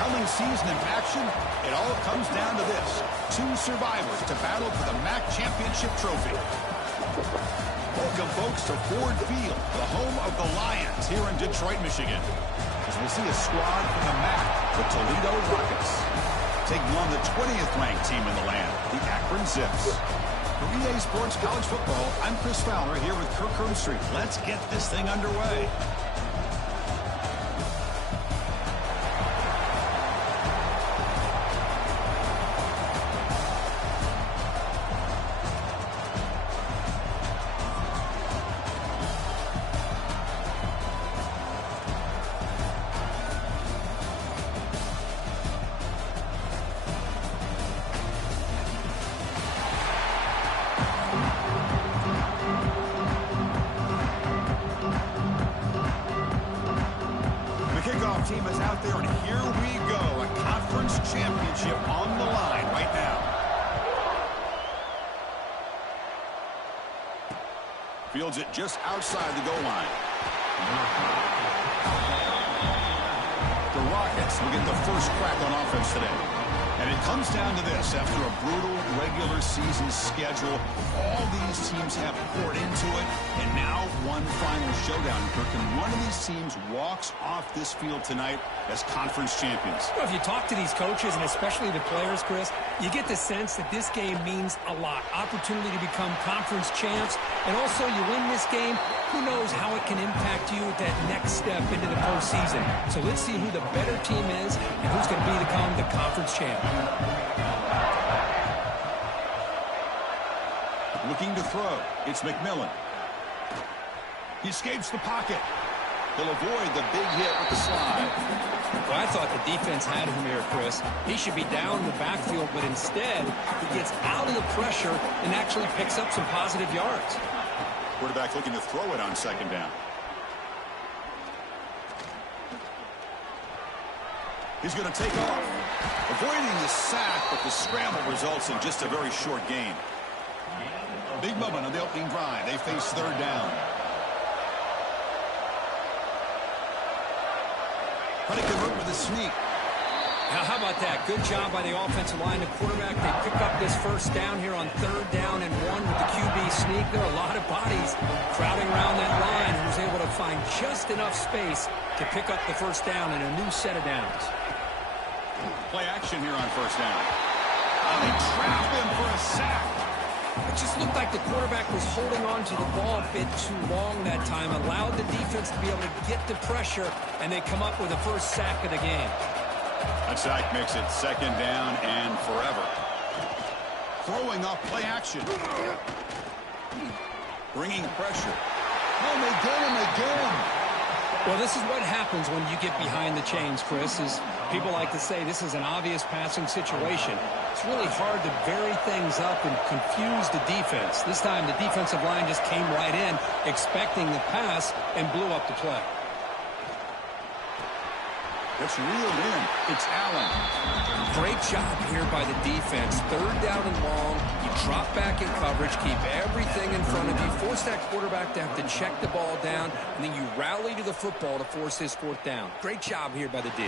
compelling season in action, it all comes down to this. Two survivors to battle for the MAC championship trophy. Welcome, folks, to Ford Field, the home of the Lions here in Detroit, Michigan. As we'll see a squad from the MAC, the Toledo Rockets, taking on the 20th ranked team in the land, the Akron Zips. For EA Sports College Football, I'm Chris Fowler here with Kirk Herbstreit. Let's get this thing underway. Team is out there, and here we go. A conference championship on the line right now. Fields it just outside the goal line. The Rockets will get the first crack on offense today. And it comes down to this. After a brutal regular season schedule, all these teams have poured into it, and now one final showdown, Kirk, and one of these teams walks off this field tonight as conference champions. Well, if you talk to these coaches, and especially the players, Chris, you get the sense that this game means a lot. Opportunity to become conference champs, and also you win this game, who knows how it can impact you at that next step into the postseason. So let's see who the better team is and who's going to become the conference champ. Looking to throw. It's McMillan. He escapes the pocket. He'll avoid the big hit with the slide. Well, I thought the defense had him here, Chris. He should be down in the backfield, but instead he gets out of the pressure and actually picks up some positive yards. Quarterback looking to throw it on second down. He's going to take off. Avoiding the sack, but the scramble results in just a very short gain. Big moment on the opening drive. They face third down. Pretty good route with a sneak. Now, how about that? Good job by the offensive line. The quarterback, they pick up this first down here on third down and 1 with the QB sneak. There are a lot of bodies crowding around that line, who was able to find just enough space to pick up the first down in a new set of downs. Play action here on first down. Oh, they trap him for a sack. It just looked like the quarterback was holding on to the ball a bit too long that time, allowed the defense to be able to get the pressure, and they come up with the first sack of the game. That sack makes it second down and forever. Throwing off play action. Bringing pressure. Oh, they get him again. Well, this is what happens when you get behind the chains, Chris. Is people like to say this is an obvious passing situation. It's really hard to vary things up and confuse the defense. This time the defensive line just came right in, expecting the pass, and blew up the play. It's reeled in. It's Allen. Great job here by the defense. Third down and long. You drop back in coverage, keep everything in front of you, force that quarterback to have to check the ball down, and then you rally to the football to force his fourth down. Great job here by the D.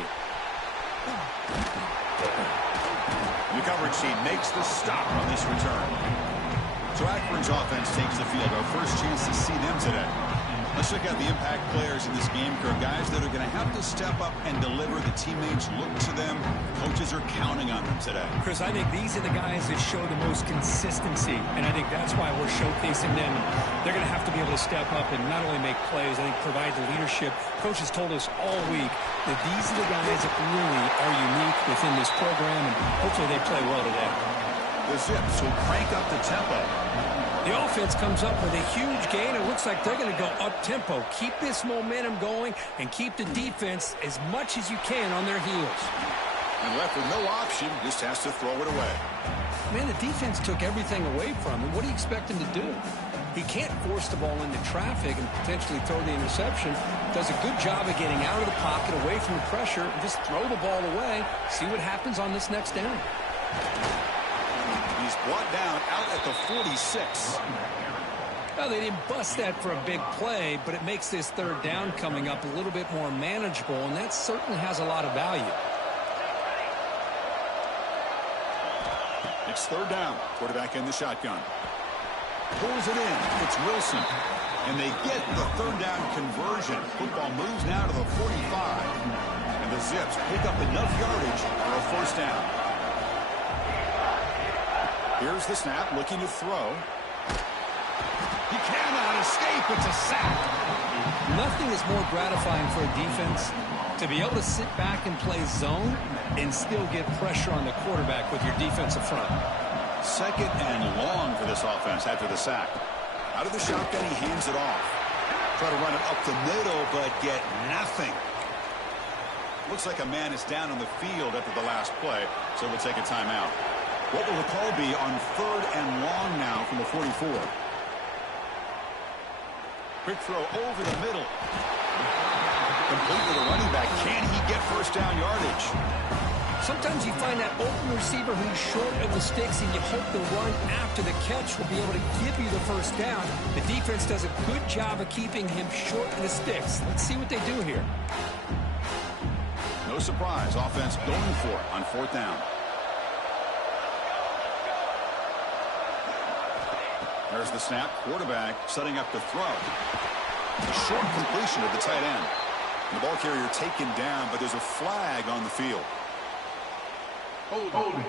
The coverage team makes the stop on this return. So Akron's offense takes the field. Our first chance to see them today. Let's check out the impact players in this game, Kirk. Guys that are going to have to step up and deliver. The teammates look to them. Coaches are counting on them today. Chris, I think these are the guys that show the most consistency, and I think that's why we're showcasing them. They're going to have to be able to step up and not only make plays, I think provide the leadership. Coaches told us all week that these are the guys that really are unique within this program, and hopefully they play well today. The Zips will crank up the tempo. The offense comes up with a huge gain. It looks like they're going to go up-tempo. Keep this momentum going and keep the defense as much as you can on their heels. And left with no option, just has to throw it away. Man, the defense took everything away from him. What do you expect him to do? He can't force the ball into traffic and potentially throw the interception. Does a good job of getting out of the pocket, away from the pressure, and just throw the ball away. See what happens on this next down. He's brought down out at the 46. Well, they didn't bust that for a big play, but it makes this third down coming up a little bit more manageable, and that certainly has a lot of value. It's third down. Quarterback in the shotgun. Pulls it in. It's Wilson. And they get the third down conversion. Football moves now to the 45. And the Zips pick up enough yardage for a first down. Here's the snap, looking to throw. He cannot escape. It's a sack. Nothing is more gratifying for a defense to be able to sit back and play zone and still get pressure on the quarterback with your defensive front. Second and long for this offense after the sack. Out of the shotgun, he hands it off. Try to run it up the middle, but get nothing. Looks like a man is down on the field after the last play, so we'll take a timeout. What will the call be on third and long now from the 44? Quick throw over the middle. Complete with a running back. Can he get first down yardage? Sometimes you find that open receiver who's short of the sticks, and you hope the run after the catch will be able to give you the first down. The defense does a good job of keeping him short of the sticks. Let's see what they do here. No surprise. Offense going for it on fourth down. There's the snap. Quarterback setting up to throw. Short completion of the tight end. The ball carrier taken down, but there's a flag on the field. Holding.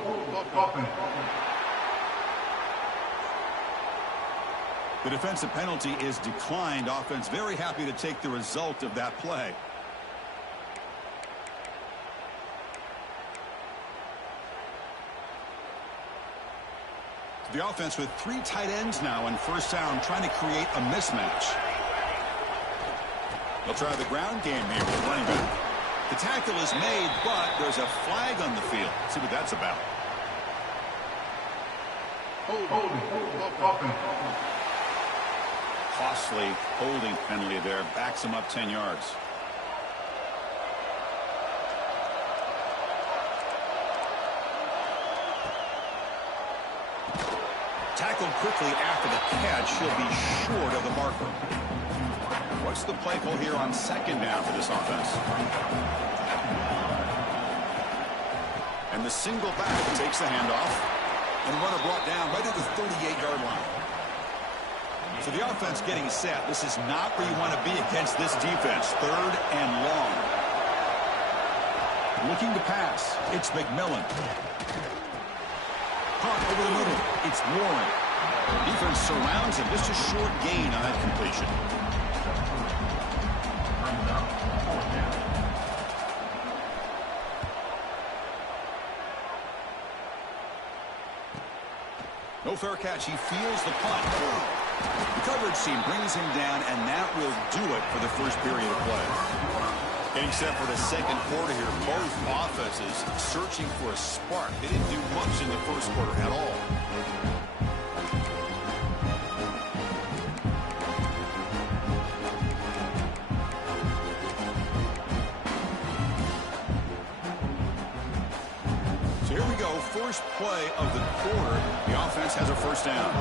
The defensive penalty is declined. Offense very happy to take the result of that play. The offense with three tight ends now on first down, trying to create a mismatch. They'll try the ground game here with running back. The tackle is made, but there's a flag on the field. Let's see what that's about. Costly holding penalty there. Backs him up 10 yards. Tackled quickly after the catch. He'll be short of the marker. What's the play call here on second down for this offense? And the single back takes the handoff. And runner brought down right at the 38-yard line. So the offense getting set. This is not where you want to be against this defense. Third and long. Looking to pass. It's McMillan. Caught over the middle. It's Warren. Defense surrounds him. Just a short gain on that completion. No fair catch. He feels the punt. The coverage team brings him down, and that will do it for the first period of play. Getting set for the second quarter here. Both offenses searching for a spark. They didn't do much in the first quarter at all. So here we go. First play of the quarter. The offense has a first down.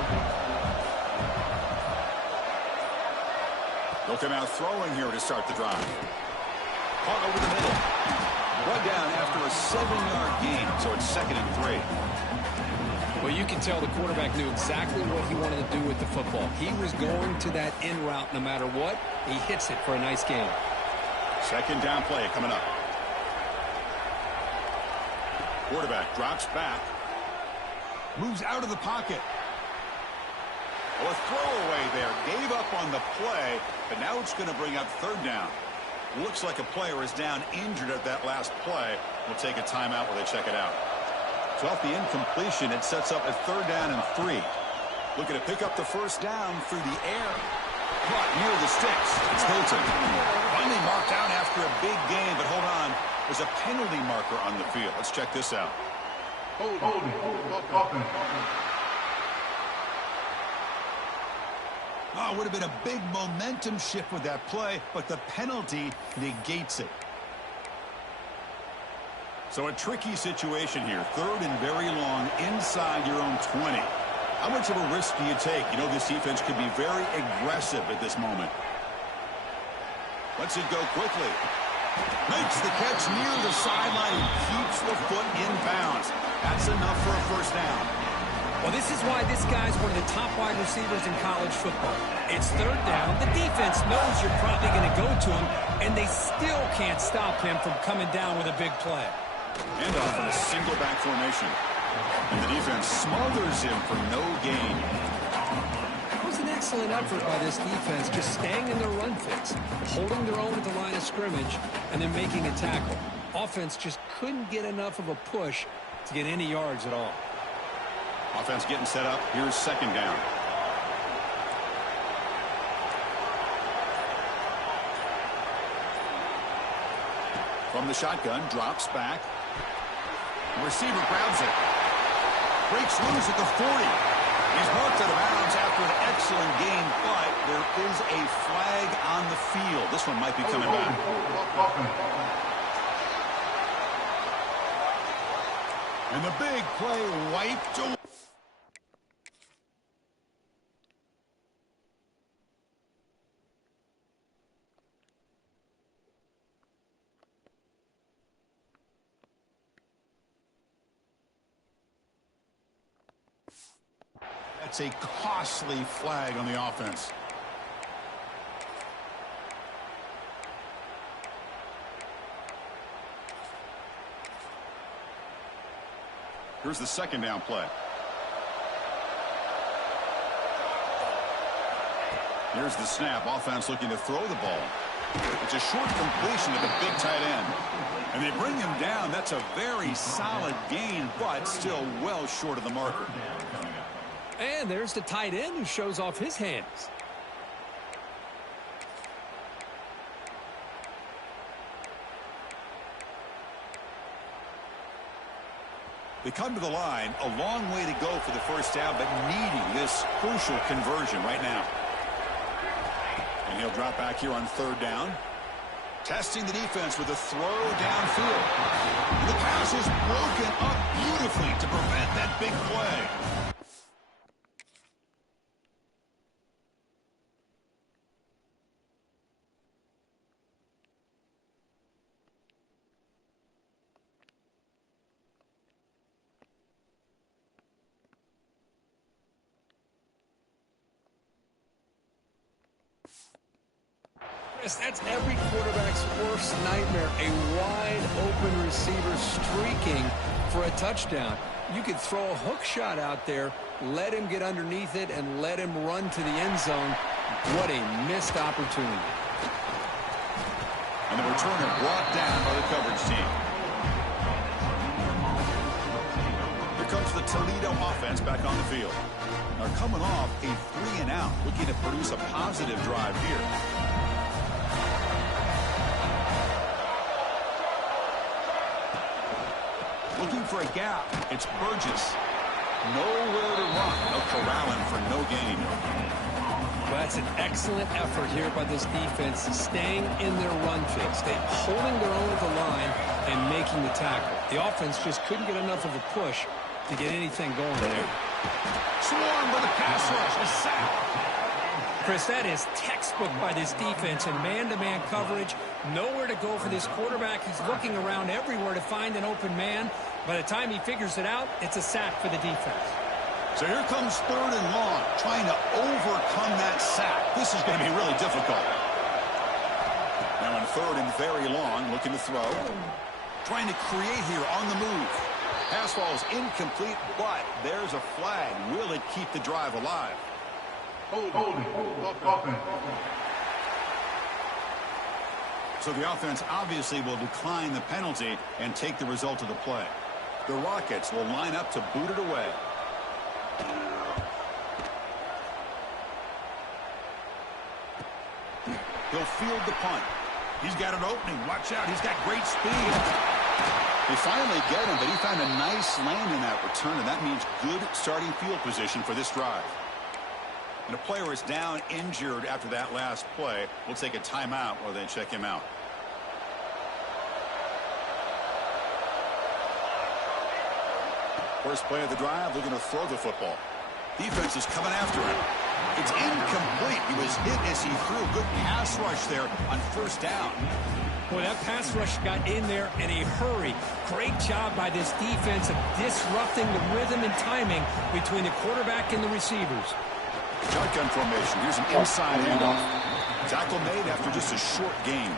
They'll come out throwing here to start the drive. Caught over the middle. Run down after a 7-yard gain, so it's 2nd and 3. Well, you can tell the quarterback knew exactly what he wanted to do with the football. He was going to that in route no matter what. He hits it for a nice gain. Second down play coming up. Quarterback drops back. Moves out of the pocket. Oh, a throwaway there. Gave up on the play, but now it's going to bring up third down. Looks like a player is down injured at that last play. We'll take a timeout while they check it out. So off the incompletion, it sets up a 3rd down and 3. Looking to pick up the first down through the air. Caught near the sticks. It's Hilton. Finally marked out after a big gain, but hold on. There's a penalty marker on the field. Let's check this out. Holding. Oh, it would have been a big momentum shift with that play, but the penalty negates it. So a tricky situation here. 3rd and very long inside your own 20. How much of a risk do you take? You know this defense could be very aggressive at this moment. Lets it go quickly. Makes the catch near the sideline and keeps the foot in bounds. That's enough for a first down. Well, this is why this guy's one of the top wide receivers in college football. It's third down. The defense knows you're probably going to go to him, and they still can't stop him from coming down with a big play. And off in a single back formation. And the defense smothers him for no gain. It was an excellent effort by this defense, just staying in their run fix, holding their own at the line of scrimmage, and then making a tackle. Offense just couldn't get enough of a push to get any yards at all. Offense getting set up. Here's second down. From the shotgun, drops back. The receiver grabs it. Breaks loose at the 40. He's marked out of bounds after an excellent game, but there is a flag on the field. This one might be coming back. And the big play wiped away. That's a costly flag on the offense. Here's the second down play. Here's the snap. Offense looking to throw the ball. It's a short completion at the big tight end. And they bring him down. That's a very solid gain, but still well short of the marker. And there's the tight end who shows off his hands. They come to the line, a long way to go for the first down, but needing this crucial conversion right now. And he'll drop back here on third down. Testing the defense with a throw downfield. And the pass is broken up beautifully to prevent that big play. That's every quarterback's worst nightmare, a wide-open receiver streaking for a touchdown. You could throw a hook shot out there, let him get underneath it, and let him run to the end zone. What a missed opportunity. And the returner brought down by the coverage team. Here comes the Toledo offense back on the field. They're coming off a 3-and-out, looking to produce a positive drive here. Looking for a gap. It's Burgess. Nowhere to run. They'll corral him for no gain. Well, that's an excellent effort here by this defense, staying in their run fix. They're holding their own at the line and making the tackle. The offense just couldn't get enough of a push to get anything going there. Swarmed by the pass rush. A sack. Chris, that is textbook by this defense in man-to-man coverage. Nowhere to go for this quarterback. He's looking around everywhere to find an open man. By the time he figures it out, it's a sack for the defense. So here comes third and long, trying to overcome that sack. This is going to be really difficult. Now in third and very long, looking to throw. Trying to create here on the move. Pass ball is incomplete, but there's a flag. Will it keep the drive alive? So the offense obviously will decline the penalty and take the result of the play. The Rockets will line up to boot it away. He'll field the punt. He's got an opening. Watch out. He's got great speed. They finally get him, but he found a nice lane in that return, and that means good starting field position for this drive. And a player is down injured after that last play. We'll take a timeout while they check him out. First play of the drive, looking to throw the football. Defense is coming after him. It's incomplete. He was was hit as he threw a good pass rush there on first down. Boy, that pass rush got in there in a hurry. Great job by this defense of disrupting the rhythm and timing between the quarterback and the receivers. Shotgun formation. Here's an inside handoff. Tackle made after just a short gain.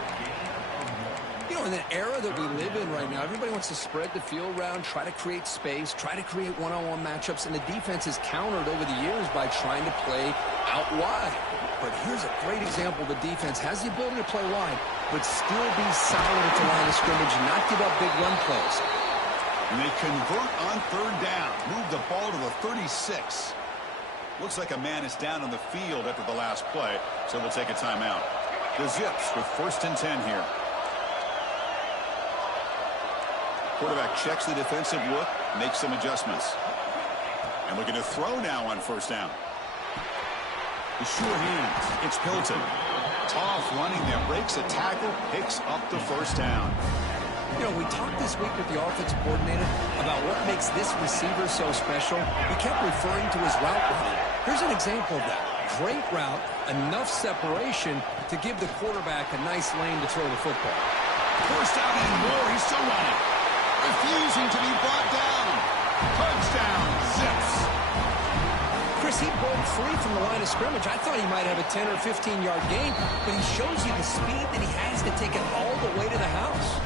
You know, in the era that we live in right now, everybody wants to spread the field around, try to create space, try to create one-on-one matchups, and the defense has countered over the years by trying to play out wide. But here's a great example. The defense has the ability to play wide, but still be solid at the line of scrimmage and not give up big run plays. And they convert on third down. Move the ball to the 36. Looks like a man is down on the field after the last play, so we'll take a timeout. The Zips with 1st and 10 here. Quarterback checks the defensive look, makes some adjustments. And looking to throw now on first down. The sure hands. It's Hilton. Tough running there. Breaks a tackle. Picks up the first down. You know, we talked this week with the offensive coordinator about what makes this receiver so special. He kept referring to his route running. Here's an example of that. Great route, enough separation to give the quarterback a nice lane to throw the football. First down and more. He's still running. Refusing to be brought down. Touchdown, Zips. Chris, he broke free from the line of scrimmage. I thought he might have a 10 or 15-yard gain, but he shows you the speed that he has to take it all the way to the house.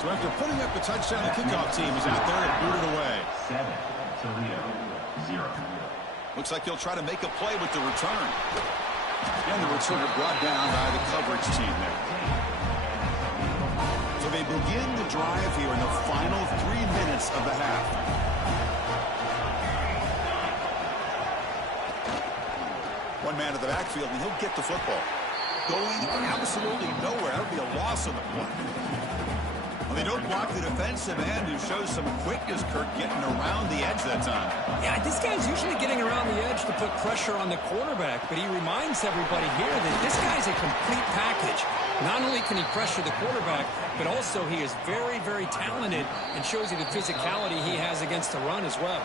So after putting up the touchdown, the kickoff team is out there and booted away. 7, Toledo, 0. Looks like he'll try to make a play with the return. And the returner brought down by the coverage team there. So they begin the drive here in the final 3 minutes of the half. One man to the backfield, and he'll get the football. Going absolutely nowhere. That would be a loss on the play. Well, they don't block the defensive end, who shows some quickness, Kirk, getting around the edge that time. Yeah, this guy's usually getting around the edge to put pressure on the quarterback, but he reminds everybody here that this guy's a complete package. Not only can he pressure the quarterback, but also he is very, very talented and shows you the physicality he has against the run as well.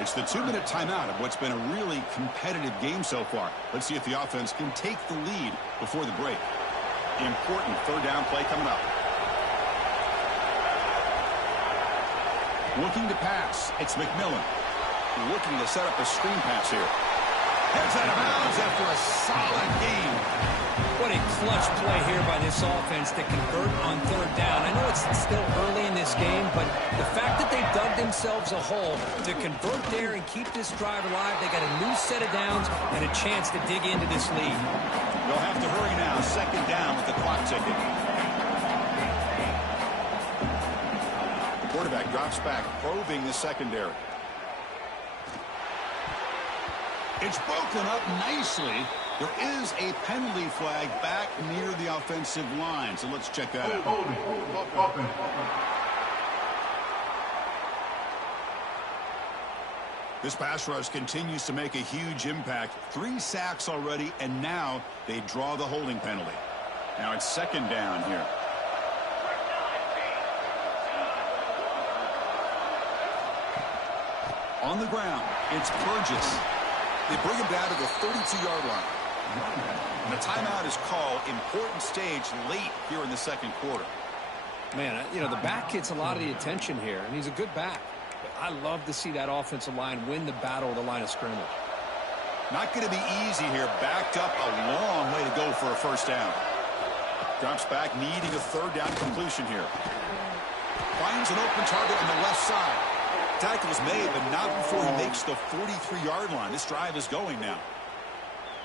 It's the 2-minute timeout of what's been a really competitive game so far. Let's see if the offense can take the lead before the break. Important third down play coming up. Looking to pass. It's McMillan. Looking to set up a screen pass here. Heads out of bounds after a solid game. What a clutch play here by this offense to convert on third down. I know it's still early in this game, but the fact that they dug themselves a hole to convert there and keep this drive alive, they got a new set of downs and a chance to dig into this lead. They'll have to hurry now. 2nd down with the clock ticking. The quarterback drops back, probing the secondary. It's broken up nicely. There is a penalty flag back near the offensive line, so let's check that out. This pass rush continues to make a huge impact. 3 sacks already, and now they draw the holding penalty. Now it's 2nd down here. On the ground, it's Burgess. They bring him down to the 32-yard line. And the timeout is called. Important stage late here in the 2nd quarter. Man, you know, the back gets a lot of the attention here, and he's a good back. But I love to see that offensive line win the battle of the line of scrimmage. Not going to be easy here. Backed up a long way to go for a first down. Drops back, needing a third down completion here. Finds an open target on the left side. Tackle is made, but not before he makes the 43-yard line. This drive is going now.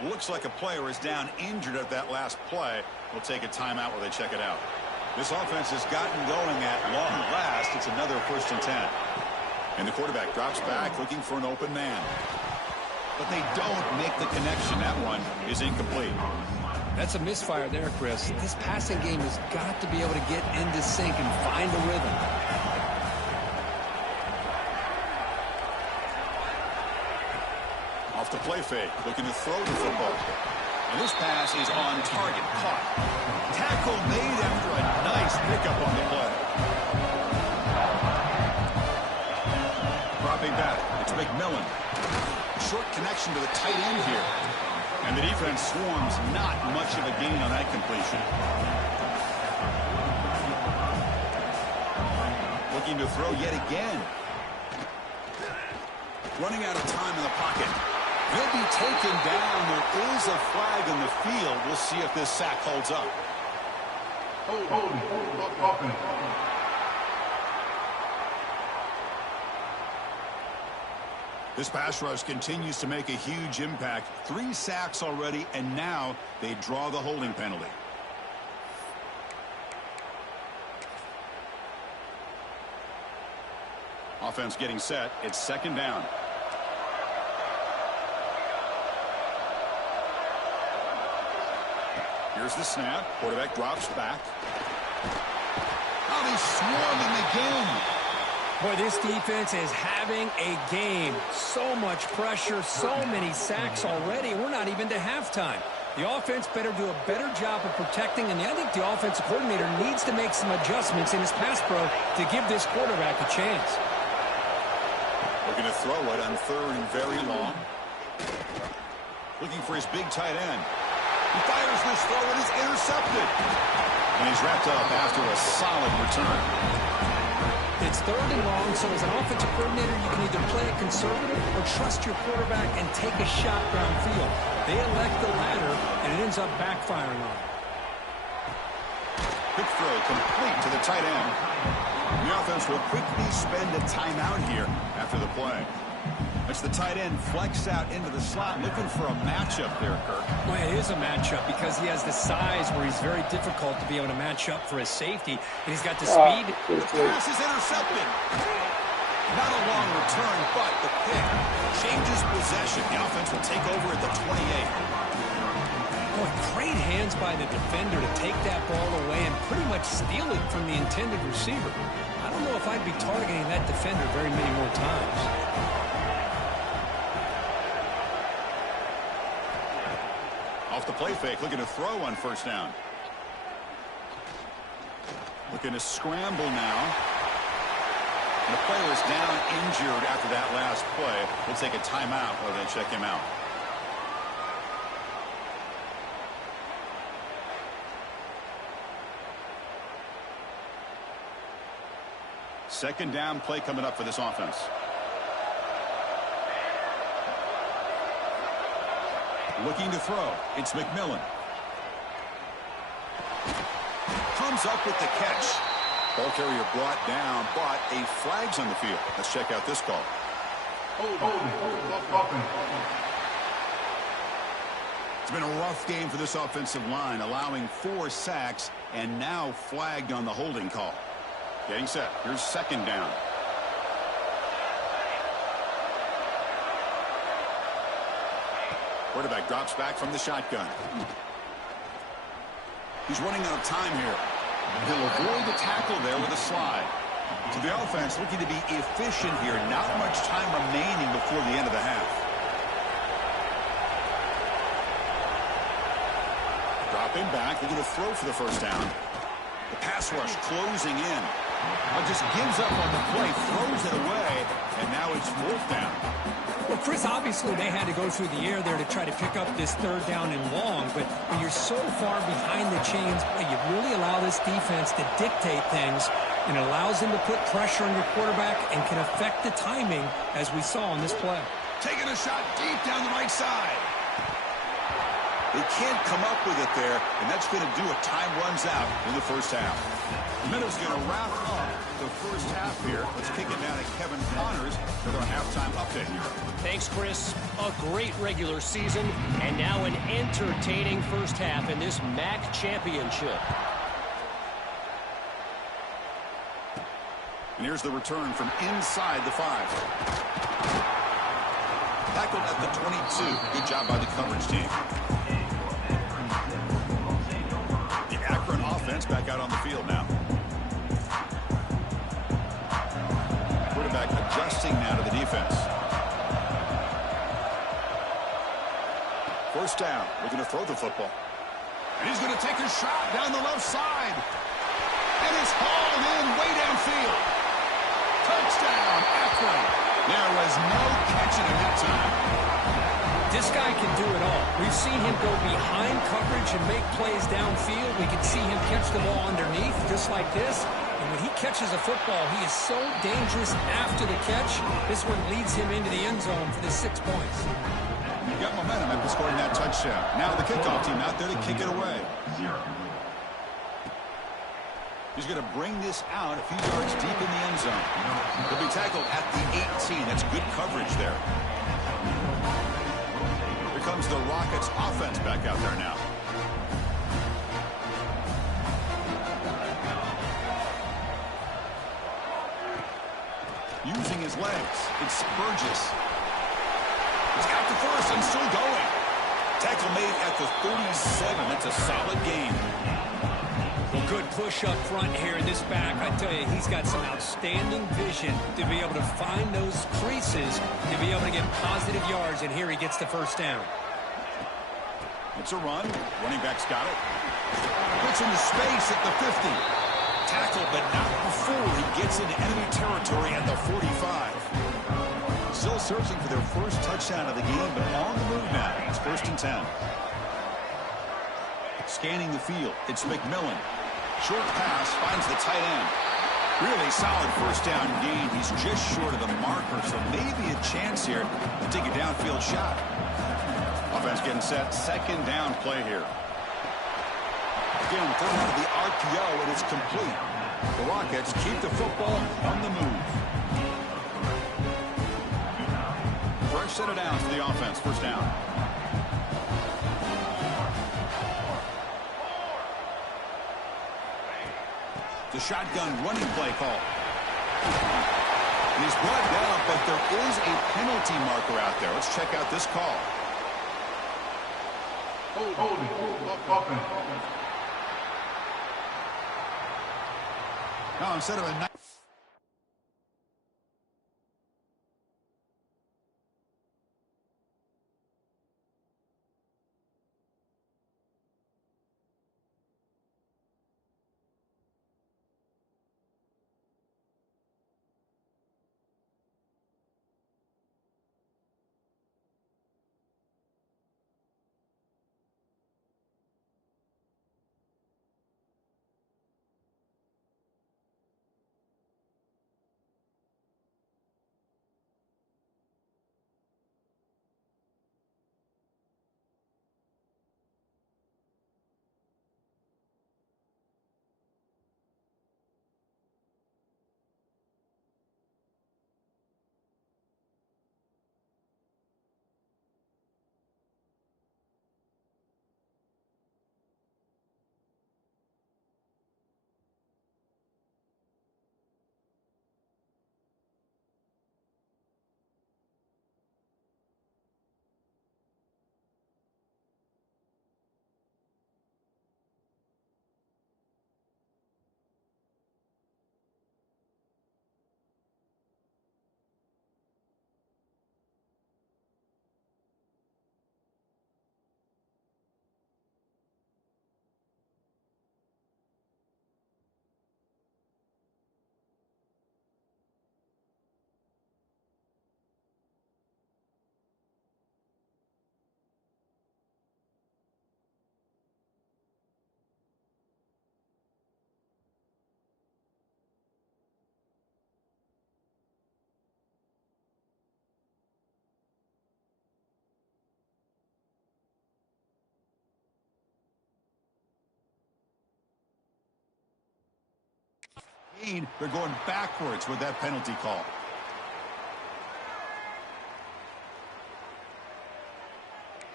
Looks like a player is down injured at that last play. We'll take a timeout while they check it out. This offense has gotten going at long last. It's another 1st and 10. And the quarterback drops back looking for an open man. But they don't make the connection. That one is incomplete. That's a misfire there, Chris. This passing game has got to be able to get into sync and find a rhythm. Off the play fake, looking to throw the football. And this pass is on target, caught. Tackle made after a nice pickup on the play. Dropping back, it's McMillan. Short connection to the tight end here. And the defense swarms, not much of a gain on that completion. Looking to throw yet again. Running out of time in the pocket. He'll be taken down. There is a flag on the field. We'll see if this sack holds up. This pass rush continues to make a huge impact. 3 sacks already, and now they draw the holding penalty. Offense getting set. It's second down. Here's the snap. Quarterback drops back. Oh, they swarming again. Boy, this defense is having a game. So much pressure, so many sacks already. We're not even to halftime. The offense better do a better job of protecting, and I think the offensive coordinator needs to make some adjustments in his pass pro to give this quarterback a chance. Looking to throw it on third and very long. Looking for his big tight end. He fires this throw and it's intercepted. And he's wrapped up after a solid return. It's third and long, so as an offensive coordinator, you can either play it conservative or trust your quarterback and take a shot downfield. They elect the latter, and it ends up backfiring on them. Quick throw complete to the tight end. The offense will quickly spend a timeout here after the play. It's the tight end flex out into the slot, looking for a matchup there, Kirk. Well, it is a matchup because he has the size where he's very difficult to be able to match up for his safety, and he's got the speed. The pass is intercepted. Not a long return, but the pick changes possession. The offense will take over at the 28. Boy, great hands by the defender to take that ball away and pretty much steal it from the intended receiver. I don't know if I'd be targeting that defender very many more times. Off the play fake, looking to throw on first down. Looking to scramble now. And the player is down injured after that last play. We'll take a timeout while they check him out. Second down play coming up for this offense. Looking to throw. It's McMillan. Comes up with the catch. Ball carrier brought down, but a flag's on the field. Let's check out this call. It's been a rough game for this offensive line, allowing 4 sacks and now flagged on the holding call. Getting set. Here's second down. Quarterback drops back from the shotgun. He's running out of time here. He'll avoid the tackle there with a slide. So the offense looking to be efficient here. Not much time remaining before the end of the half. Dropping back, looking to throw for the first down. The pass rush closing in. Just gives up on the play, throws it away, and now it's fourth down. Well, Chris, obviously they had to go through the air there to try to pick up this third down and long, but when you're so far behind the chains, you really allow this defense to dictate things, and it allows them to put pressure on your quarterback and can affect the timing, as we saw on this play. Taking a shot deep down the right side. They can't come up with it there, and that's going to do it. Time runs out in the first half. The minute's going to wrap up the first half here. Let's kick it down to Kevin Connors with our halftime update here. Thanks, Chris. A great regular season, and now an entertaining first half in this MAC championship. And here's the return from inside the 5. Tackled at the 22. Good job by the coverage team. The Akron offense back out on the field now. Quarterback adjusting now to the defense. First down, looking to throw the football. And he's going to take a shot down the left side. And it's hauled in way downfield. Touchdown, Akron. There was no catching him that time. This guy can do it all. We've seen him go behind coverage and make plays downfield. We can see him catch the ball underneath, just like this. And when he catches a football, he is so dangerous after the catch. This one leads him into the end zone for the 6 points. You got momentum after scoring that touchdown. Now the kickoff team out there to kick it away. 0. He's going to bring this out a few yards deep in the end zone. He'll be tackled at the 18. That's good coverage there. Here comes the Rockets offense back out there now. Using his legs. It's Burgess. He's got the first and still going. Tackle made at the 37. That's a solid gain. Well, good push up front here in this back. I tell you, he's got some outstanding vision to be able to find those creases, to be able to get positive yards, and here he gets the first down. It's a run. Running back's got it. Puts into space at the 50. Tackle, but not before he gets into enemy territory at the 45. Still searching for their first touchdown of the game, but on the move now. It's 1st and 10. Scanning the field. It's McMillan. Short pass finds the tight end. Really solid first down gain. He's just short of the marker, so maybe a chance here to take a downfield shot. Offense getting set. 2nd down play here. Again, thrown out of the RPO, and it's complete. The Rockets keep the football on the move. Fresh set of downs for the offense. 1st down. The shotgun running play call. He's brought down, but there is a penalty marker out there. Let's check out this call. Now, instead of a they're going backwards with that penalty call.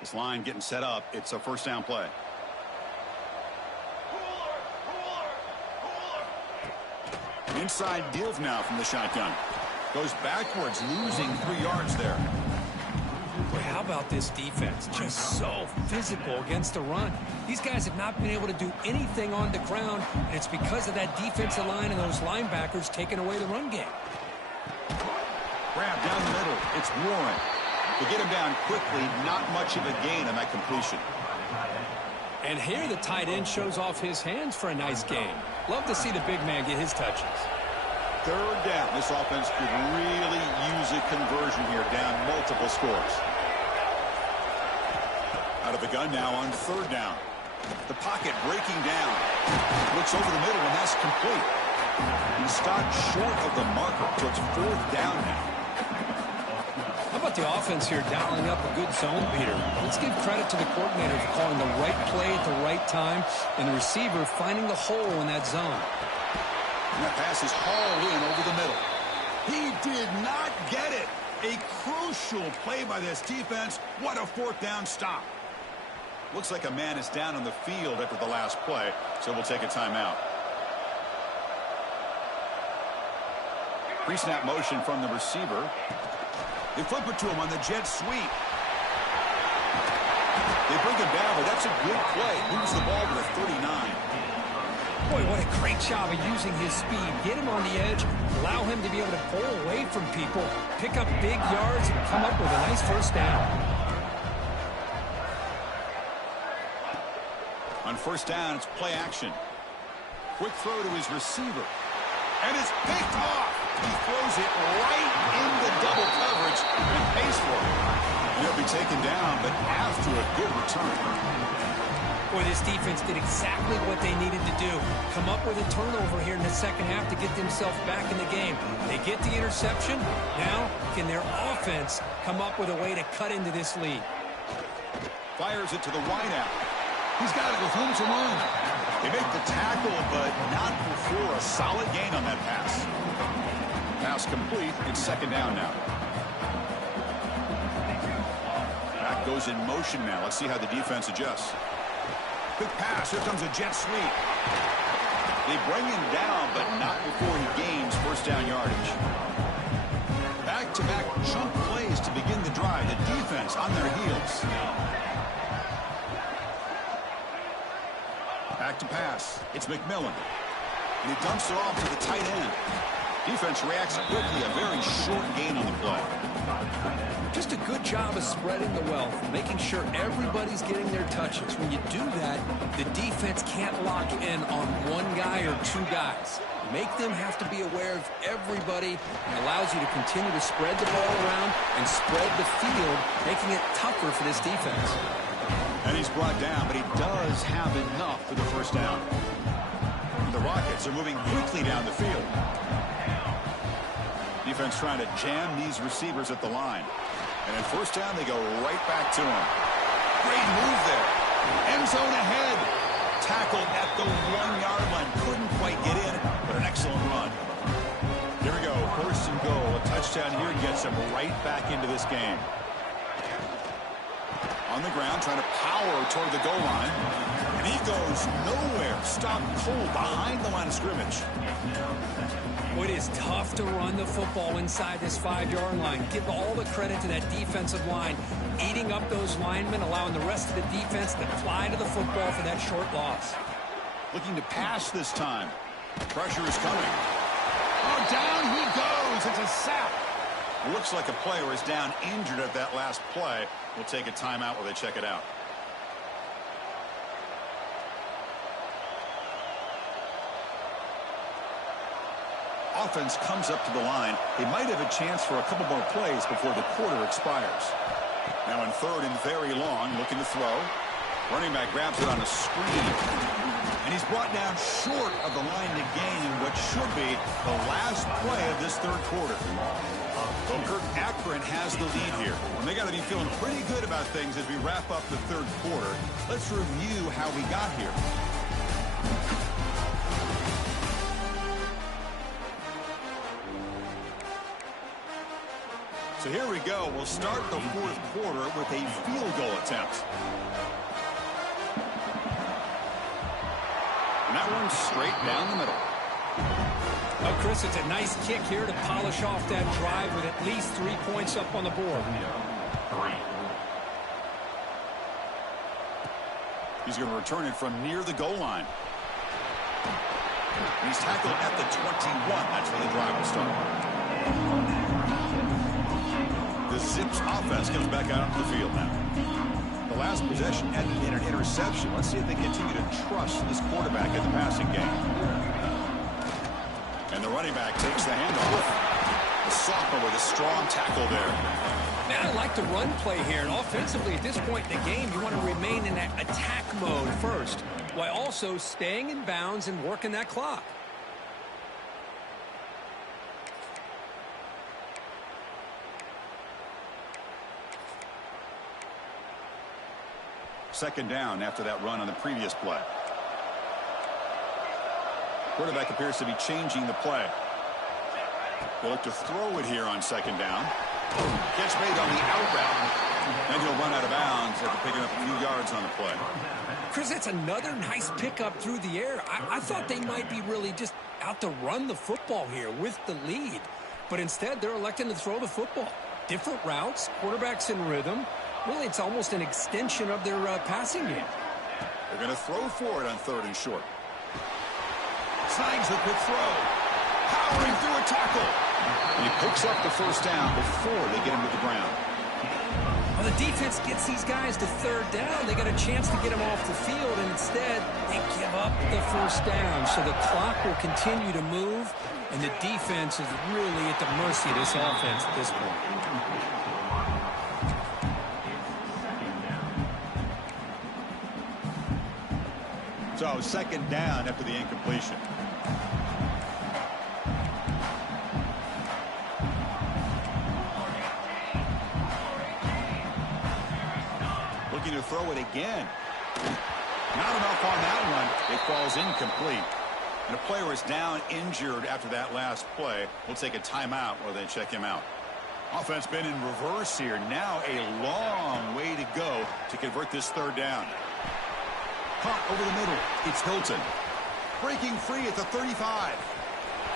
This line getting set up. It's a 1st down play. Inside deal now from the shotgun. Goes backwards, losing 3 yards there. Boy, how about this defense? Just so physical against the run. These guys have not been able to do anything on the ground, and it's because of that defensive line and those linebackers taking away the run game. Grab down the middle. It's Warren. To get him down quickly, not much of a gain on that completion. And here the tight end shows off his hands for a nice gain. Love to see the big man get his touches. 3rd down. This offense could really use a conversion here, down multiple scores. Out of the gun now on third down. The pocket breaking down. Looks over the middle, and that's complete. He stopped short of the marker, so it's fourth down now. How about the offense here dialing up a good zone beater? Let's give credit to the coordinator for calling the right play at the right time and the receiver finding the hole in that zone. And that pass is hauled in over the middle. He did not get it. A crucial play by this defense. What a fourth down stop. Looks like a man is down on the field after the last play, so we'll take a timeout. Pre-snap motion from the receiver. They flip it to him on the jet sweep. They bring him down, but that's a good play. Moves the ball to the 39. Boy, what a great job of using his speed. Get him on the edge, allow him to be able to pull away from people, pick up big yards, and come up with a nice first down. On first down, it's play action. Quick throw to his receiver. And it's picked off. He throws it right into double coverage and pays for it. And he'll be taken down, but after a good return. Boy, this defense did exactly what they needed to do. Come up with a turnover here in the second half to get themselves back in the game. They get the interception. Now, can their offense come up with a way to cut into this lead? Fires it to the wideout. He's got it with room to run. They make the tackle, but not before a solid gain on that pass. Pass complete. It's second down now. Back goes in motion now. Let's see how the defense adjusts. Quick pass. Here comes a jet sweep. They bring him down, but not before he gains first down yardage. Back-to-back chunk plays to begin the drive. The defense on their heels. Back to pass. It's McMillan. And he dumps it off to the tight end. Defense reacts quickly. A very short gain on the play. Just a good job of spreading the wealth, making sure everybody's getting their touches. When you do that, the defense can't lock in on one guy or two guys. Make them have to be aware of everybody, and allows you to continue to spread the ball around and spread the field, making it tougher for this defense. And he's brought down, but he does have enough for the first down. The Rockets are moving quickly down the field. Defense trying to jam these receivers at the line. And at first down, they go right back to him. Great move there. End zone ahead. Tackled at the 1-yard line. Couldn't quite get in, but an excellent run. Here we go. First and goal. A touchdown here gets him right back into this game. On the ground, trying to power toward the goal line. And he goes nowhere. Stopped cold behind the line of scrimmage. It is tough to run the football inside this 5-yard line. Give all the credit to that defensive line, eating up those linemen, allowing the rest of the defense to fly to the football for that short loss. Looking to pass this time. Pressure is coming. Oh, down he goes. It's a sack. Looks like a player is down injured at that last play. We'll take a timeout while they check it out. Offense comes up to the line. They might have a chance for a couple more plays before the quarter expires. Now in third and very long, looking to throw. Running back grabs it on a screen. And he's brought down short of the line to gain what should be the last play of this third quarter. Well, Kirk, Akron has the lead here. And they got to be feeling pretty good about things as we wrap up the third quarter. Let's review how we got here. So here we go. We'll start the fourth quarter with a field goal attempt. And that one's straight down the middle. Well, Chris, it's a nice kick here to polish off that drive with at least 3 points up on the board. He's going to return it from near the goal line. And he's tackled at the 21. That's where the drive will start. The Zips offense comes back out onto the field now. The last possession ended in an interception. Let's see if they continue to trust this quarterback in the passing game. And the running back takes the handoff. The sophomore with a strong tackle there. Man, I like the run play here. And offensively, at this point in the game, you want to remain in that attack mode first, while also staying in bounds and working that clock. Second down after that run on the previous play. Quarterback appears to be changing the play. They'll look to throw it here on second down. Catch made on the out route. And he'll run out of bounds after picking up a few yards on the play. Chris, that's another nice pickup through the air. I thought they might be really just out to run the football here with the lead. But instead, they're electing to throw the football. Different routes, quarterbacks in rhythm. Really, it's almost an extension of their passing game. They're going to throw for it on third and short. Snags the quick throw. Powering through a tackle. And he picks up the first down before they get him to the ground. Well, the defense gets these guys to third down. They got a chance to get them off the field, and instead they give up the first down. So the clock will continue to move, and the defense is really at the mercy of this offense at this point. So second down after the incompletion. Looking to throw it again. Not enough on that one. It falls incomplete. And a player is down injured after that last play. We'll take a timeout while they check him out. Offense been in reverse here. Now a long way to go to convert this third down. Caught over the middle. It's Hilton. Breaking free at the 35.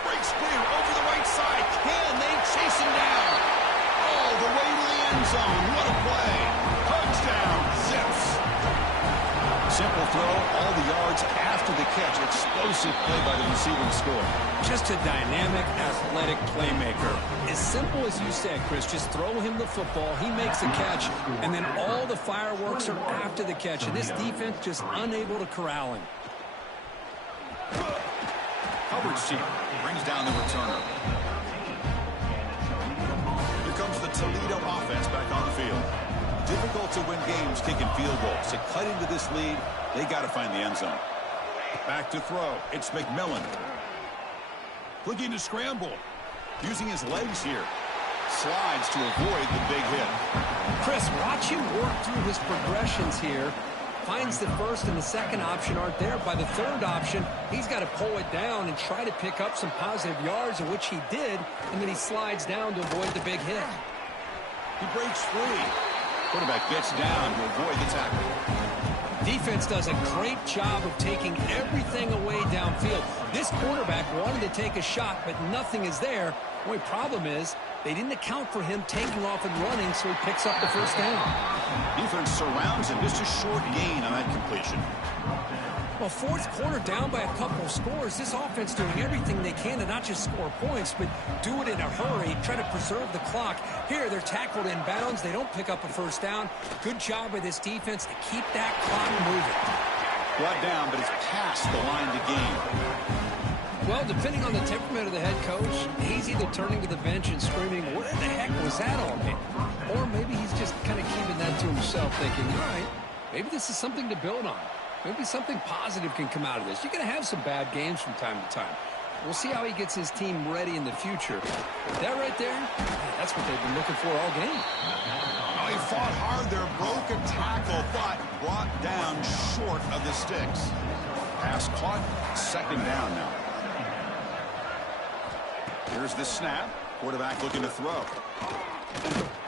Breaks clear over the right side. Can they chase him down? All the way to the end zone. What a play. Touchdown. Zips. Simple throw. All the yards after the catch. Explosive play by the receiver to score. Just a dynamic, athletic playmaker. As simple as you said, Chris, just throw him the football. He makes a catch, and then all the fireworks are after the catch. And this defense just unable to corral him. Coverage team brings down the returner. Here comes the Toledo offense back on the field. Difficult to win games kicking field goals. To cut into this lead, they got to find the end zone. Back to throw. It's McMillan. Looking to scramble. Using his legs here. Slides to avoid the big hit. Chris, watch him work through his progressions here. Finds the first and the second option aren't there. By the third option, he's got to pull it down and try to pick up some positive yards, of which he did, and then he slides down to avoid the big hit. He breaks free. Quarterback gets down to avoid the tackle. Defense does a great job of taking everything away downfield. This quarterback wanted to take a shot, but nothing is there. The only problem is they didn't account for him taking off and running, so he picks up the first down. Defense surrounds him. Just a short gain on that completion. Well, fourth quarter down by a couple of scores. This offense doing everything they can to not just score points, but do it in a hurry, try to preserve the clock. Here, they're tackled in bounds. They don't pick up a first down. Good job by this defense to keep that clock moving. Brought down, but it's past the line to gain. Well, depending on the temperament of the head coach, he's either turning to the bench and screaming, what the heck was that all mean? Or maybe he's just kind of keeping that to himself, thinking, all right, maybe this is something to build on. Maybe something positive can come out of this. You're going to have some bad games from time to time. We'll see how he gets his team ready in the future. That right there, that's what they've been looking for all game. Oh, he fought hard there, broke a tackle, but brought down short of the sticks. Pass caught, second down now. Here's the snap. Quarterback looking to throw.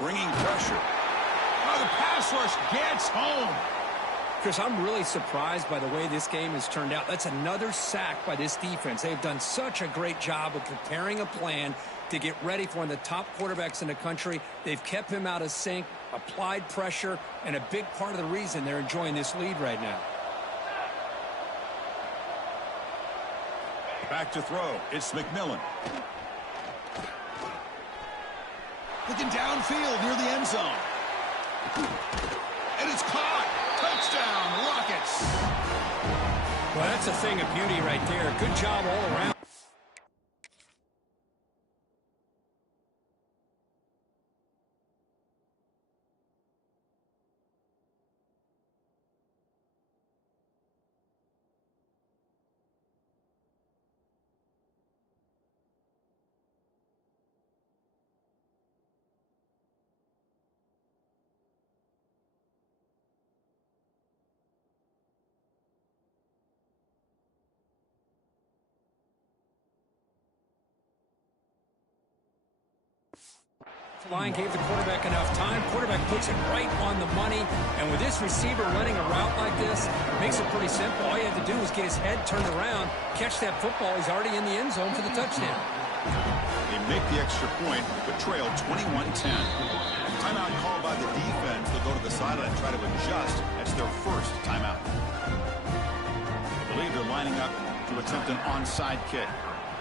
Bringing pressure. Oh, the pass rush gets home. Chris, I'm really surprised by the way this game has turned out. That's another sack by this defense. They've done such a great job of preparing a plan to get ready for one of the top quarterbacks in the country. They've kept him out of sync, applied pressure, and a big part of the reason they're enjoying this lead right now. Back to throw. It's McMillan. Looking downfield near the end zone. And it's caught. Touchdown, Rockets. Well, that's a thing of beauty right there. Good job all around. Line gave the quarterback enough time. Quarterback puts it right on the money. And with this receiver running a route like this, it makes it pretty simple. All you have to do is get his head turned around, catch that football. He's already in the end zone for the touchdown. They make the extra point, but trail 21-10. Timeout called by the defense. They'll go to the sideline and try to adjust. That's their first timeout. I believe they're lining up to attempt an onside kick.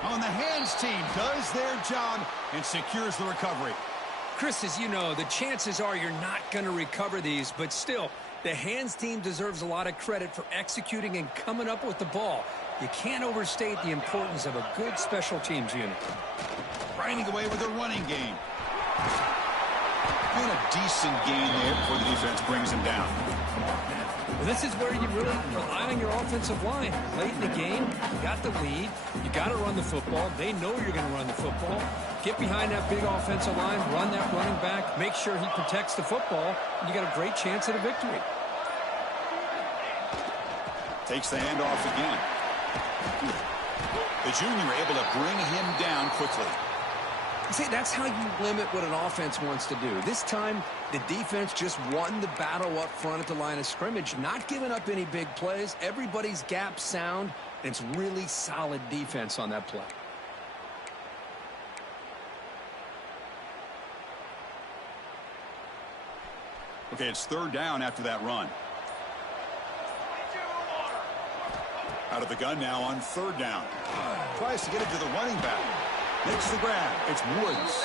Oh, and the hands team does their job and secures the recovery. Chris, as you know, the chances are you're not going to recover these, but still, the hands team deserves a lot of credit for executing and coming up with the ball. You can't overstate the importance of a good special teams unit. Grinding away with a running game. And a decent gain there before the defense brings him down. Well, this is where you really rely on your offensive line. Late in the game, you got the lead. You got to run the football. They know you're going to run the football. Get behind that big offensive line, run that running back, make sure he protects the football, and you got a great chance at a victory. Takes the handoff again. The junior able to bring him down quickly. See, that's how you limit what an offense wants to do. This time, the defense just won the battle up front at the line of scrimmage, not giving up any big plays. Everybody's gap sound, and it's really solid defense on that play. Okay, it's third down after that run. Out of the gun now on third down. Tries to get it to the running back. Makes the grab. It's Woods.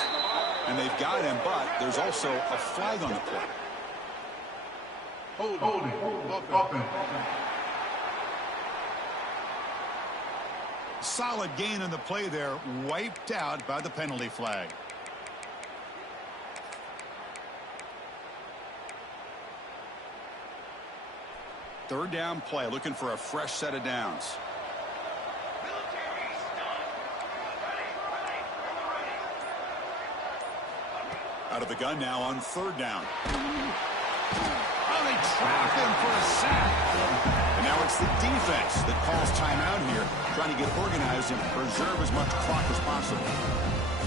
And they've got him, but there's also a flag on the play. Holding. Open. Solid gain on the play there. Wiped out by the penalty flag. Third down play, looking for a fresh set of downs. Out of the gun now on third down. Oh, they trap him for a sack. And now it's the defense that calls timeout here, trying to get organized and preserve as much clock as possible.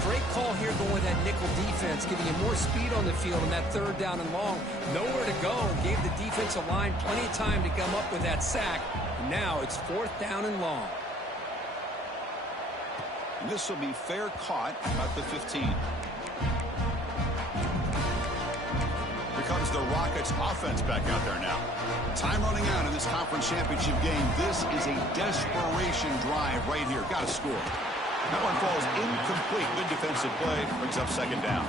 Great call here going with that nickel defense, giving you more speed on the field on that third down and long. Nowhere to go. Gave the defensive line plenty of time to come up with that sack. And now it's fourth down and long. And this will be fair caught about the 15. Here comes the Rockets offense back out there now. Time running out in this conference championship game. This is a desperation drive right here. Got to score. That one falls incomplete. Good defensive play. Brings up second down.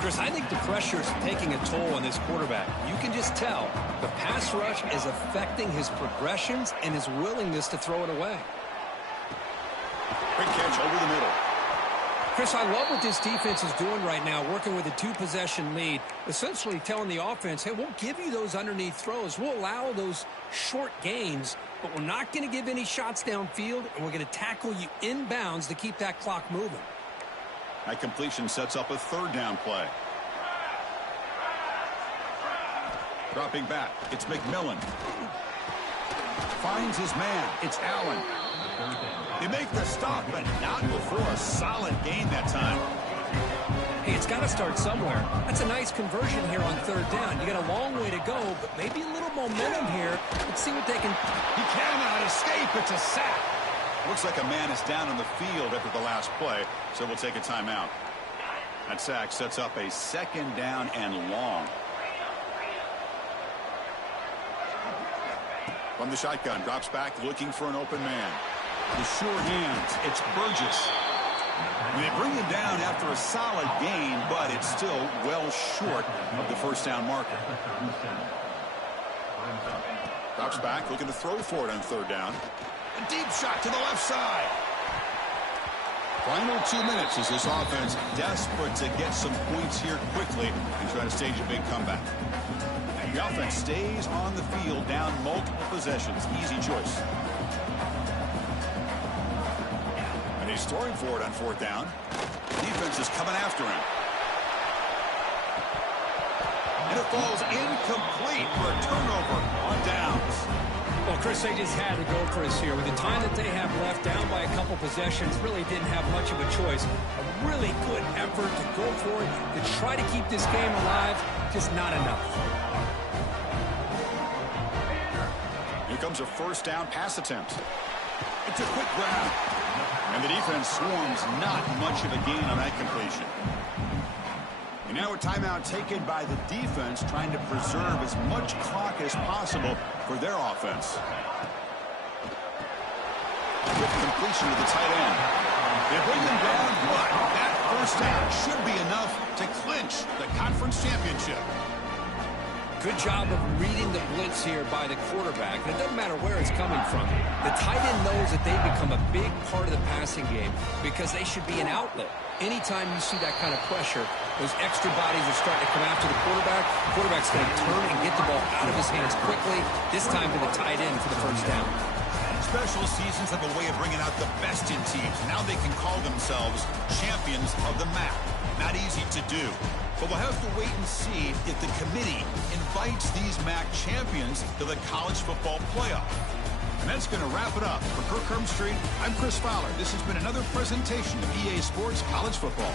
Chris, I think the pressure is taking a toll on this quarterback. You can just tell the pass rush is affecting his progressions and his willingness to throw it away. Quick catch over the middle. Chris, I love what this defense is doing right now, working with a two-possession lead, essentially telling the offense, hey, we'll give you those underneath throws. We'll allow those short gains, but we're not going to give any shots downfield, and we're going to tackle you inbounds to keep that clock moving. That completion sets up a third down play. Dropping back, it's McMillan. Finds his man, it's Allen. They make the stop, but not before a solid gain that time. Hey, it's got to start somewhere. That's a nice conversion here on third down. You got a long way to go, but maybe a little momentum here. Let's see what they can... He cannot escape. It's a sack. Looks like a man is down on the field after the last play, so we'll take a timeout. That sack sets up a second down and long. From the shotgun, drops back, looking for an open man. The sure hands, it's Burgess. And they bring him down after a solid gain, but it's still well short of the first down marker. Drops back, looking to throw for it on third down. A deep shot to the left side. Final 2 minutes as this offense desperate to get some points here quickly and try to stage a big comeback. The offense stays on the field down multiple possessions. Easy choice. And he's throwing for it on fourth down. Defense is coming after him. And it falls incomplete for a turnover on downs. Well, Chris, they just had to go for us here. With the time that they have left, down by a couple possessions, really didn't have much of a choice. A really good effort to go for it, to try to keep this game alive, just not enough. Here comes a first down pass attempt. It's a quick grab. And the defense swarms, not much of a gain on that completion. And now a timeout taken by the defense, trying to preserve as much clock as possible for their offense. Quick completion to the tight end. They bring them down, but that first down should be enough to clinch the conference championship. Good job of reading the blitz here by the quarterback. And it doesn't matter where it's coming from. The tight end knows that they become a big part of the passing game because they should be an outlet. Anytime you see that kind of pressure, those extra bodies are starting to come after the quarterback. Quarterback's going to turn and get the ball out of his hands quickly, this time to the tight end for the first down. Special seasons have a way of bringing out the best in teams. Now they can call themselves champions of the MAC. Not easy to do. But we'll have to wait and see if the committee invites these MAC champions to the college football playoff. And that's going to wrap it up. For Kirk Herbstreit, I'm Chris Fowler. This has been another presentation of EA Sports College Football.